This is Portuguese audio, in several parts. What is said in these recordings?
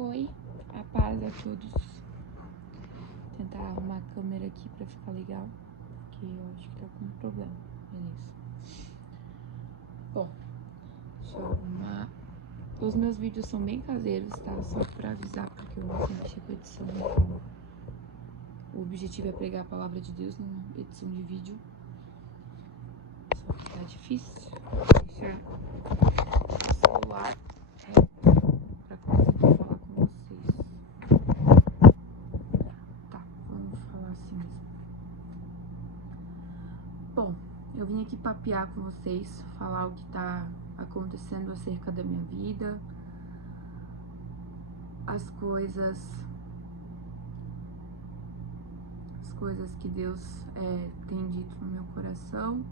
Oi, a paz a todos. Vou tentar arrumar a câmera aqui pra ficar legal, porque eu acho que tá com um problema. Beleza. Bom, deixa eu arrumar. Os meus vídeos são bem caseiros, tá? Só pra avisar, porque eu não sempre mexer com edição, então o objetivo é pregar a palavra de Deus numa edição de vídeo. Só que tá difícil deixar o celular pra conseguir falar com vocês. Tá, vamos falar assim mesmo. Bom, eu vim aqui papear com vocês, falar o que tá acontecendo acerca da minha vida, as coisas que Deus tem dito no meu coração,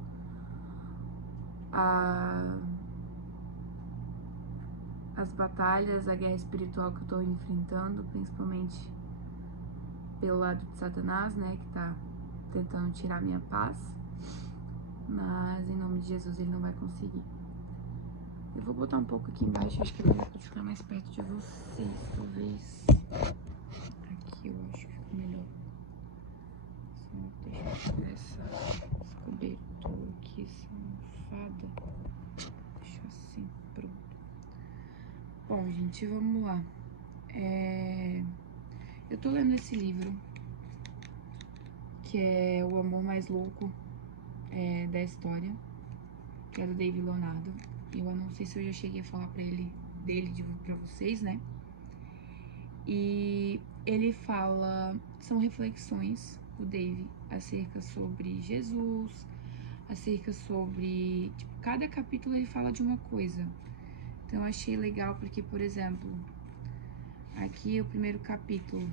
as batalhas, a guerra espiritual que eu tô enfrentando, principalmente pelo lado de Satanás, né, que tá tentando tirar minha paz, mas em nome de Jesus ele não vai conseguir. Eu vou botar um pouco aqui embaixo, acho que é melhor pra ficar mais perto de vocês, talvez. Aqui eu acho que fica melhor. Só deixa eu tirar esse cobertor aqui, safada. Deixa assim, pronto. Bom, gente, vamos lá. Eu tô lendo esse livro, que é O Amor Mais Louco da História, que é do David Leonardo. Eu não sei se eu já cheguei a falar dele pra vocês, né? E ele fala, são reflexões do David acerca sobre Jesus, acerca sobre, tipo, cada capítulo ele fala de uma coisa. Então eu achei legal porque, por exemplo, aqui o primeiro capítulo,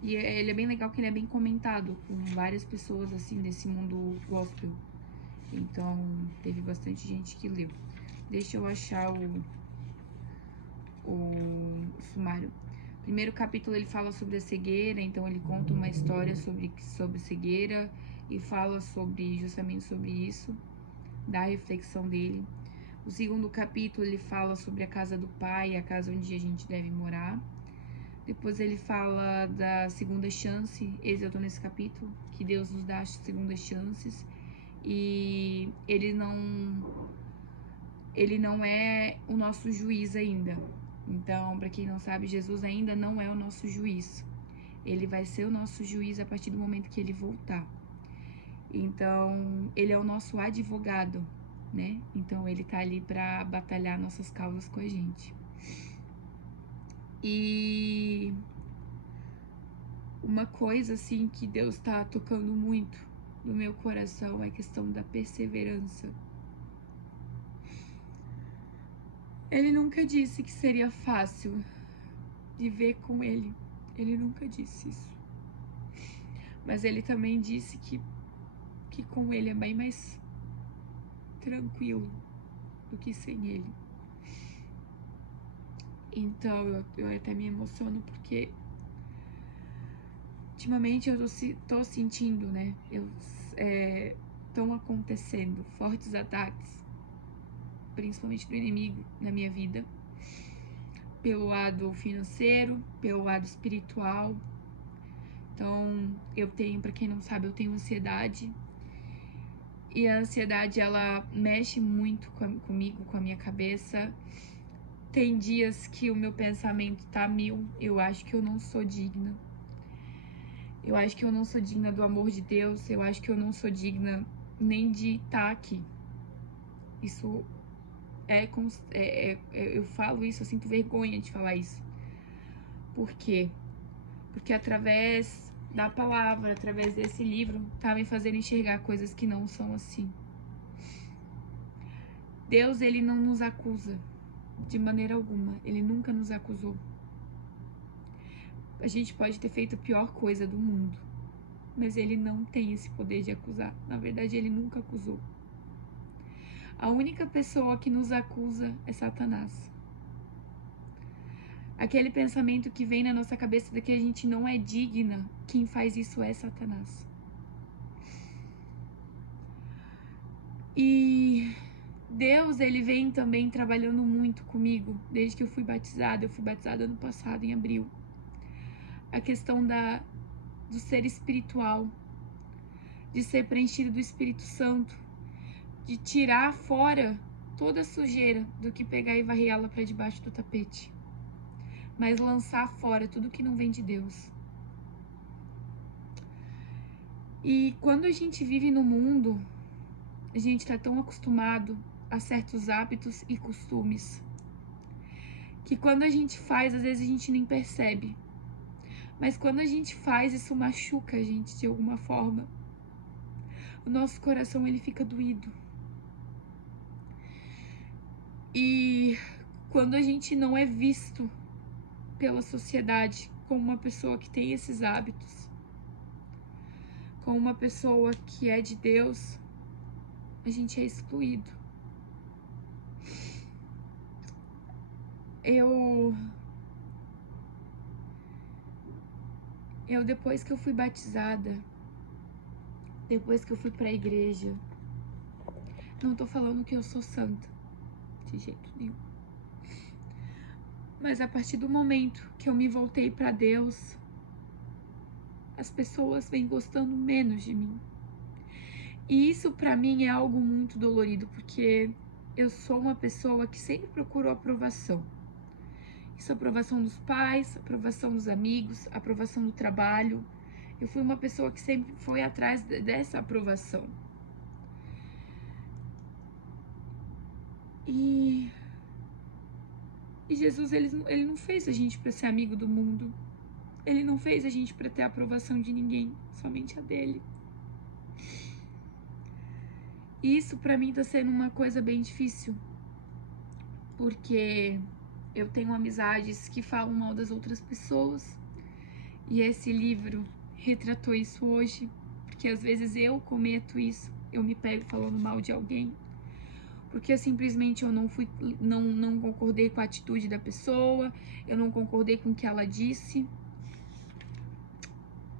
e ele é bem legal que ele é bem comentado com várias pessoas assim desse mundo gospel. Então teve bastante gente que leu. Deixa eu achar o sumário. Primeiro capítulo ele fala sobre a cegueira, então ele conta uma história sobre cegueira e fala justamente sobre isso, da reflexão dele. O segundo capítulo ele fala sobre a casa do Pai, a casa onde a gente deve morar. Depois ele fala da segunda chance, eu tô nesse capítulo, que Deus nos dá as segundas chances e ele não é o nosso juiz ainda. Então, para quem não sabe, Jesus ainda não é o nosso juiz. Ele vai ser o nosso juiz a partir do momento que ele voltar. Então, ele é o nosso advogado, né? Então, ele tá ali para batalhar nossas causas com a gente. E uma coisa, assim, que Deus tá tocando muito no meu coração é a questão da perseverança. Ele nunca disse que seria fácil viver com ele. Ele nunca disse isso. Mas ele também disse que com ele é bem mais tranquilo do que sem ele. Então eu até me emociono porque ultimamente eu tô sentindo, né? Estão acontecendo fortes ataques, principalmente do inimigo na minha vida, pelo lado financeiro, pelo lado espiritual. Então eu tenho, pra quem não sabe, eu tenho ansiedade. E a ansiedade, ela mexe muito comigo, com a minha cabeça. Tem dias que o meu pensamento tá mil, eu acho que eu não sou digna. Eu acho que eu não sou digna do amor de Deus, eu acho que eu não sou digna nem de estar aqui. Isso eu falo isso, eu sinto vergonha de falar isso. Por quê? Porque através da palavra, através desse livro, tá me fazendo enxergar coisas que não são assim. Deus, ele não nos acusa de maneira alguma, ele nunca nos acusou. A gente pode ter feito a pior coisa do mundo, mas ele não tem esse poder de acusar. Na verdade, ele nunca acusou. A única pessoa que nos acusa é Satanás. Aquele pensamento que vem na nossa cabeça de que a gente não é digna, quem faz isso é Satanás. E Deus, ele vem também trabalhando muito comigo desde que eu fui batizada. Eu fui batizada ano passado, em abril. A questão do ser espiritual, de ser preenchido do Espírito Santo, de tirar fora toda a sujeira do que pegar e varrer ela para debaixo do tapete, mas lançar fora tudo que não vem de Deus. E quando a gente vive no mundo, a gente está tão acostumado a certos hábitos e costumes que quando a gente faz, às vezes a gente nem percebe. Mas quando a gente faz, isso machuca a gente de alguma forma. O nosso coração, ele fica doído. E quando a gente não é visto pela sociedade como uma pessoa que tem esses hábitos, como uma pessoa que é de Deus, a gente é excluído. Eu depois que eu fui batizada, depois que eu fui pra igreja, não tô falando que eu sou santa, de jeito nenhum. Mas a partir do momento que eu me voltei pra Deus, as pessoas vêm gostando menos de mim. E isso pra mim é algo muito dolorido, porque eu sou uma pessoa que sempre procurou aprovação. Isso, aprovação dos pais, aprovação dos amigos, aprovação do trabalho. Eu fui uma pessoa que sempre foi atrás dessa aprovação. E Jesus, ele não fez a gente para ser amigo do mundo. Ele não fez a gente para ter a aprovação de ninguém, somente a dele. E isso para mim tá sendo uma coisa bem difícil, porque eu tenho amizades que falam mal das outras pessoas, e esse livro retratou isso hoje, porque às vezes eu cometo isso, eu me pego falando mal de alguém, porque simplesmente eu não concordei com a atitude da pessoa, eu não concordei com o que ela disse.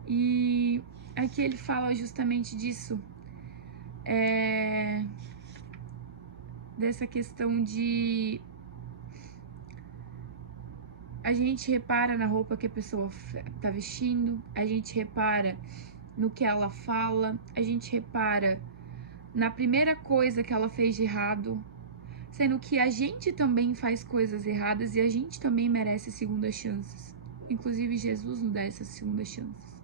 E aqui ele fala justamente disso, dessa questão de a gente repara na roupa que a pessoa tá vestindo, a gente repara no que ela fala, a gente repara na primeira coisa que ela fez de errado, sendo que a gente também faz coisas erradas e a gente também merece segundas chances. Inclusive Jesus nos dá essas segundas chances.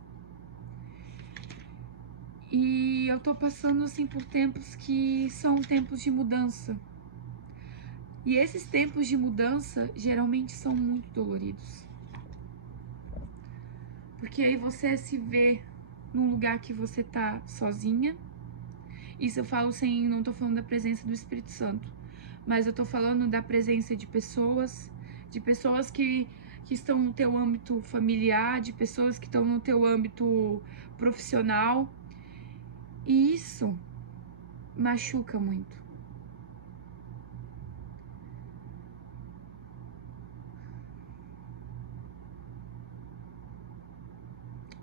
E eu tô passando assim por tempos que são tempos de mudança. E esses tempos de mudança geralmente são muito doloridos. Porque aí você se vê num lugar que você tá sozinha. Isso eu falo não tô falando da presença do Espírito Santo, mas eu tô falando da presença de pessoas que estão no teu âmbito familiar, de pessoas que estão no teu âmbito profissional. E isso machuca muito.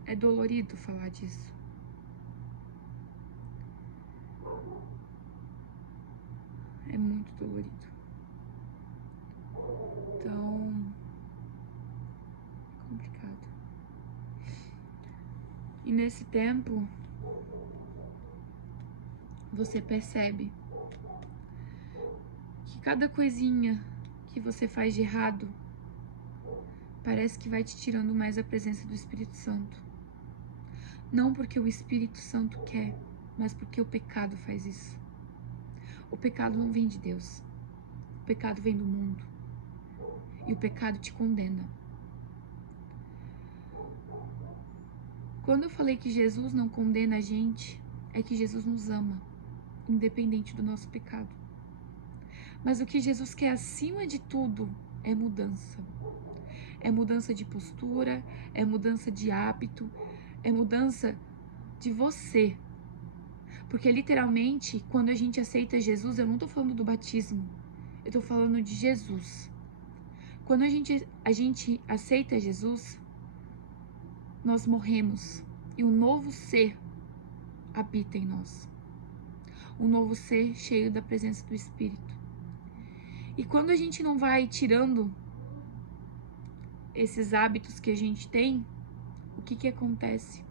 É dolorido falar disso. É muito dolorido. Então, é complicado. E nesse tempo, você percebe que cada coisinha que você faz de errado parece que vai te tirando mais a presença do Espírito Santo. Não porque o Espírito Santo quer, mas porque o pecado faz isso. O pecado não vem de Deus. O pecado vem do mundo. E o pecado te condena. Quando eu falei que Jesus não condena a gente, é que Jesus nos ama, independente do nosso pecado. Mas o que Jesus quer acima de tudo é mudança. É mudança de postura, é mudança de hábito, é mudança de você. Porque literalmente, quando a gente aceita Jesus, eu não tô falando do batismo, eu tô falando de Jesus. Quando a gente aceita Jesus, nós morremos e um novo ser habita em nós. um novo ser cheio da presença do Espírito. E quando a gente não vai tirando esses hábitos que a gente tem, o que acontece?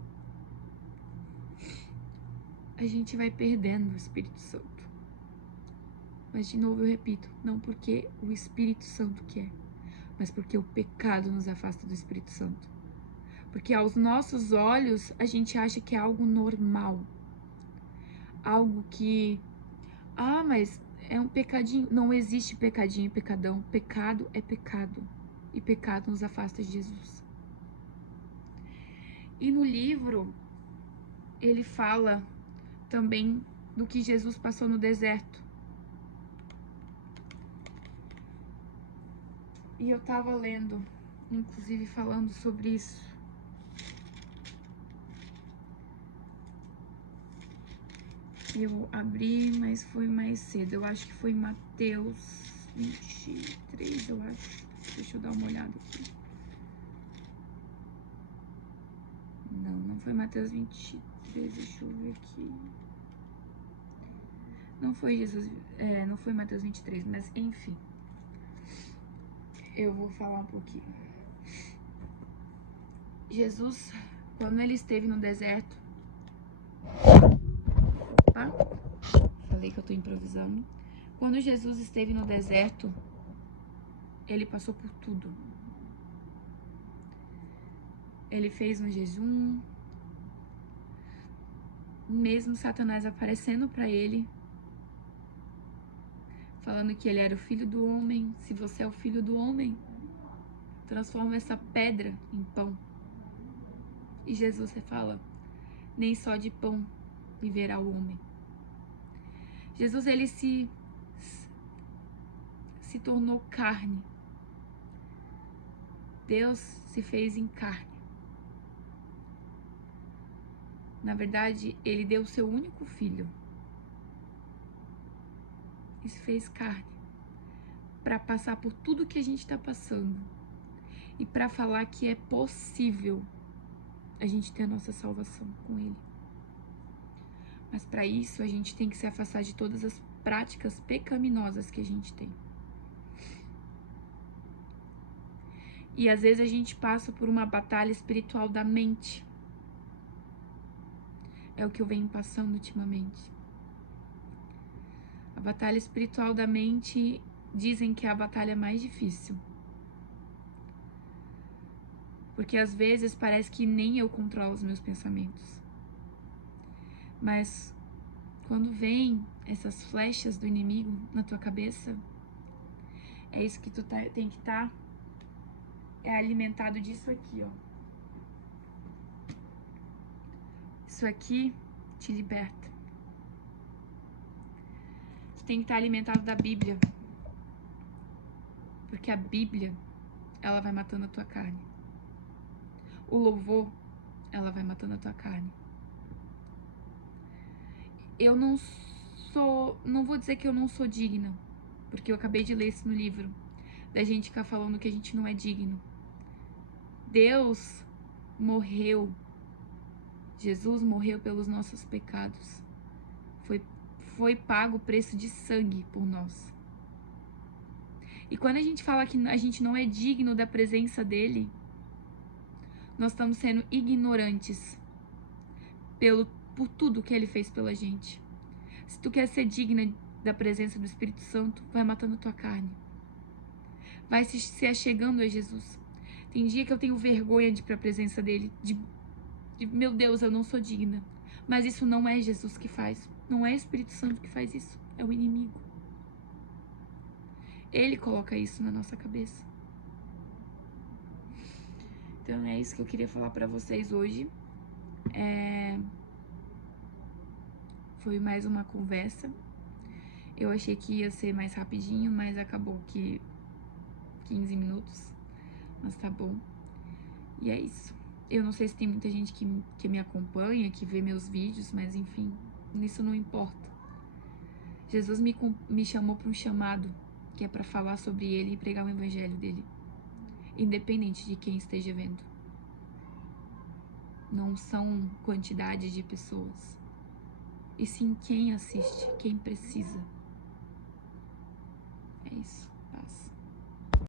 A gente vai perdendo o Espírito Santo. Mas de novo eu repito, não porque o Espírito Santo quer, mas porque o pecado nos afasta do Espírito Santo. Porque aos nossos olhos a gente acha que é algo normal. Algo que, mas é um pecadinho. Não existe pecadinho e pecadão. Pecado é pecado. E pecado nos afasta de Jesus. E no livro, ele fala também do que Jesus passou no deserto. E eu tava lendo, inclusive falando sobre isso. Eu abri, mas foi mais cedo. Eu acho que foi Mateus 23, eu acho. Deixa eu dar uma olhada aqui. Não foi Mateus 23, deixa eu ver aqui. Não foi Jesus, não foi Mateus 23, mas enfim. Eu vou falar um pouquinho. Jesus, quando ele esteve no deserto... Opa, falei que eu tô improvisando. Quando Jesus esteve no deserto, ele passou por tudo. Ele fez um jejum, mesmo Satanás aparecendo para ele, falando que ele era o filho do homem. Se você é o filho do homem, transforma essa pedra em pão. E Jesus fala, nem só de pão viverá o homem. Jesus, ele se tornou carne. Deus se fez em carne. Na verdade, ele deu o seu único filho e se fez carne para passar por tudo que a gente está passando e para falar que é possível a gente ter a nossa salvação com ele. Mas para isso a gente tem que se afastar de todas as práticas pecaminosas que a gente tem. E às vezes a gente passa por uma batalha espiritual da mente. É o que eu venho passando ultimamente. A batalha espiritual da mente, dizem que é a batalha mais difícil. Porque às vezes parece que nem eu controlo os meus pensamentos. Mas quando vem essas flechas do inimigo na tua cabeça, é isso que tu tem que estar alimentado disso aqui, ó. Isso aqui te liberta. Tu tem que estar alimentado da Bíblia. Porque a Bíblia, ela vai matando a tua carne. O louvor, ela vai matando a tua carne. Eu não vou dizer que eu não sou digna, porque eu acabei de ler isso no livro, da gente ficar falando que a gente não é digno. Deus morreu, Jesus morreu pelos nossos pecados. Foi pago o preço de sangue por nós. E quando a gente fala que a gente não é digno da presença dele, nós estamos sendo ignorantes por tudo que ele fez pela gente. Se tu quer ser digna da presença do Espírito Santo, vai matando a tua carne. Vai se achegando a Jesus. Tem dia que eu tenho vergonha de ir para a presença dele, de meu Deus, eu não sou digna. Mas isso não é Jesus que faz. Não é o Espírito Santo que faz isso. É o inimigo. Ele coloca isso na nossa cabeça. Então é isso que eu queria falar pra vocês hoje. Foi mais uma conversa. Eu achei que ia ser mais rapidinho, mas acabou que 15 minutos. Mas tá bom. E é isso. Eu não sei se tem muita gente que me acompanha, que vê meus vídeos, mas enfim, isso não importa. Jesus me chamou para um chamado, que é para falar sobre ele e pregar o evangelho dele, independente de quem esteja vendo. Não são quantidade de pessoas. e sim quem assiste, quem precisa. É isso.